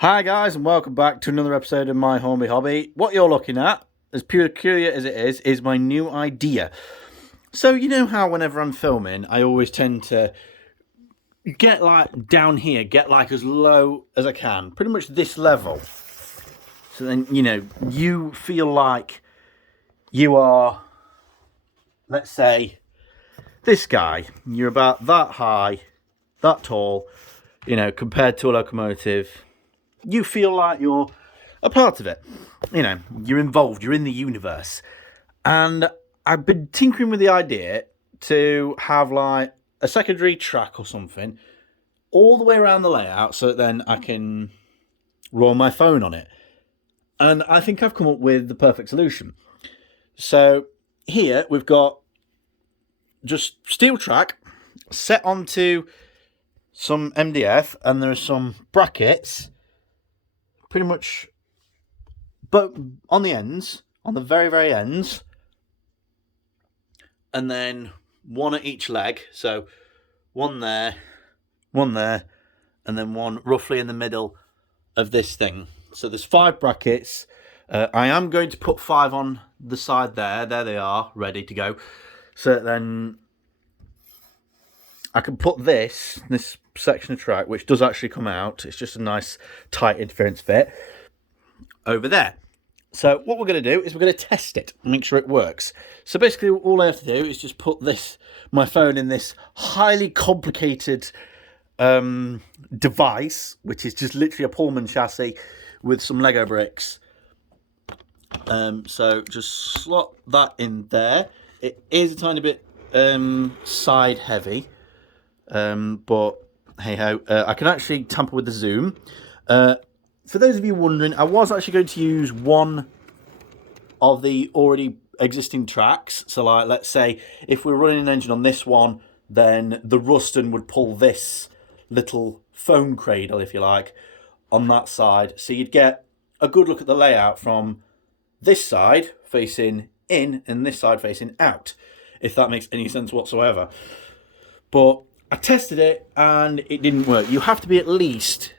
Hi guys, and welcome back to another episode of my Hornby hobby. What you're looking at, as peculiar as it is my new idea. So you know how whenever I'm filming, I always tend to get like down here, get like as low as I can, pretty much this level. So then, you feel like you are, let's say, this guy. You're about that high, that tall, compared to a locomotive. You feel like you're a part of it. You're involved, you're in the universe. And I've been tinkering with the idea to have like a secondary track or something all the way around the layout so that then I can roll my phone on it. And I think I've come up with the perfect solution. So here we've got just steel track set onto some MDF, and there are some brackets pretty much, but on the ends, on the very, very ends, and then one at each leg. So one there, and then one roughly in the middle of this thing. So there's 5 brackets. I am going to put 5 on the side there. There they are, ready to go. So then I can put this section of track, which does actually come out. It's just a nice tight interference fit over there. So what we're going to do is we're going to test it and make sure it works. So basically all I have to do is just put my phone in this highly complicated device, which is just literally a Pullman chassis with some Lego bricks. So just slot that in there. It is a tiny bit side heavy, but hey ho, I can actually tamper with the zoom. For those of you wondering, I was actually going to use one of the already existing tracks. So like, let's say if we're running an engine on this one, then the Ruston would pull this little phone cradle, if you like, on that side. So you'd get a good look at the layout from this side facing in and this side facing out, if that makes any sense whatsoever. But I tested it and it didn't work. You have to be at least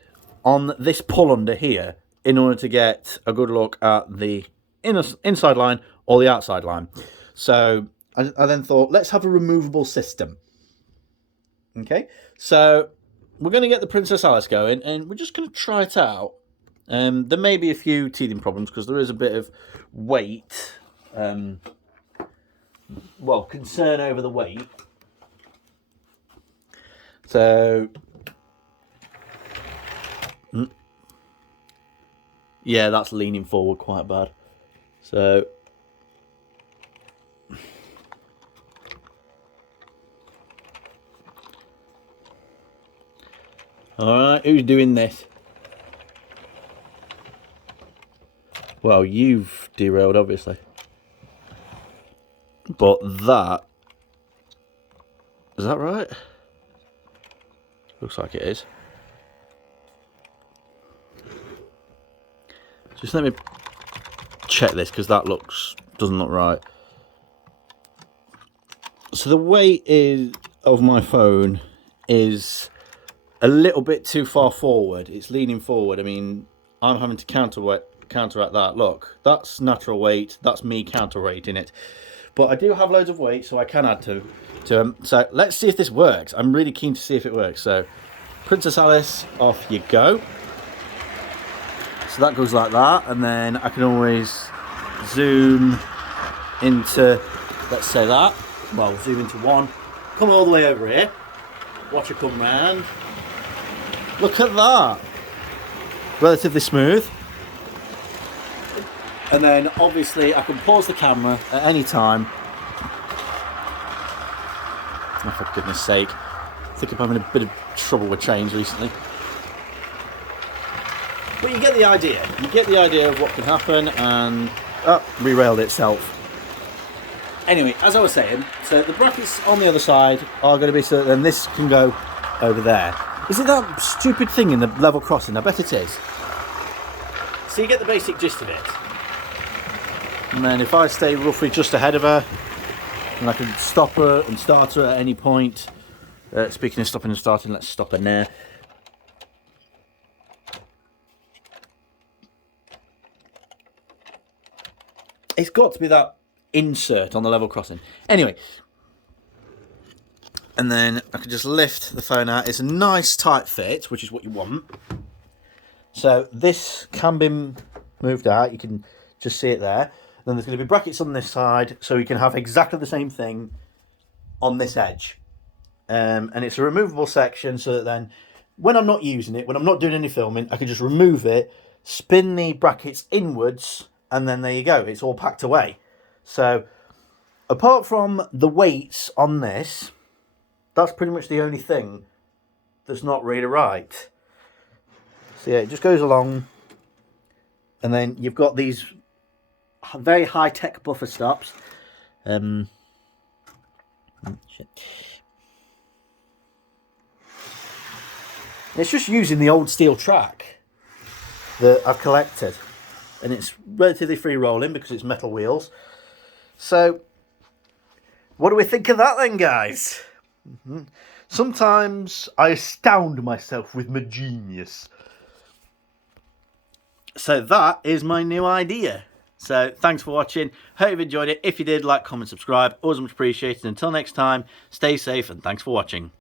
on this pull under here in order to get a good look at the inside line or the outside line. So I then thought, let's have a removable system. Okay, so we're going to get the Princess Alice going and we're just going to try it out. There may be a few teething problems because there is a bit of weight, concern over the weight. So yeah, that's leaning forward quite bad. So alright, who's doing this? Well, you've derailed, obviously. But that... Is that right? Looks like it is. Just let me check this, because that doesn't look right. So the weight of my phone is a little bit too far forward. It's leaning forward. I mean, I'm having to counteract that. Look, that's natural weight. That's me counterweighting it. But I do have loads of weight, so I can add to them. So let's see if this works. I'm really keen to see if it works. So, Princess Alice, off you go. So that goes like that, and then I can always zoom into, let's say that. Well, zoom into one. Come all the way over here. Watch her come round. Look at that. Relatively smooth. And then obviously I can pause the camera at any time. Oh, for goodness sake. I think I'm having a bit of trouble with chains recently. But you get the idea. You get the idea of what can happen, and re-railed itself. Anyway, as I was saying, so the brackets on the other side are going to be so that then this can go over there. Is it that stupid thing in the level crossing? I bet it is. So you get the basic gist of it. And then if I stay roughly just ahead of her, and I can stop her and start her at any point. Speaking of stopping and starting, let's stop her now. It's got to be that insert on the level crossing. Anyway. And then I can just lift the phone out. It's a nice tight fit, which is what you want. So this can be moved out. You can just see it there. Then there's going to be brackets on this side, so you can have exactly the same thing on this edge. And it's a removable section, so that then when I'm not using it, when I'm not doing any filming, I can just remove it, spin the brackets inwards, and then there you go. It's all packed away. So apart from the weights on this, that's pretty much the only thing that's not really right. So yeah, it just goes along, and then you've got these very high-tech buffer stops. Shit. It's just using the old steel track that I've collected, and it's relatively free rolling because it's metal wheels. So what do we think of that then, guys? Sometimes I astound myself with my genius. So that is my new idea. So thanks for watching. Hope you've enjoyed it. If you did, like, comment, subscribe. Always much appreciated. Until next time, stay safe and thanks for watching.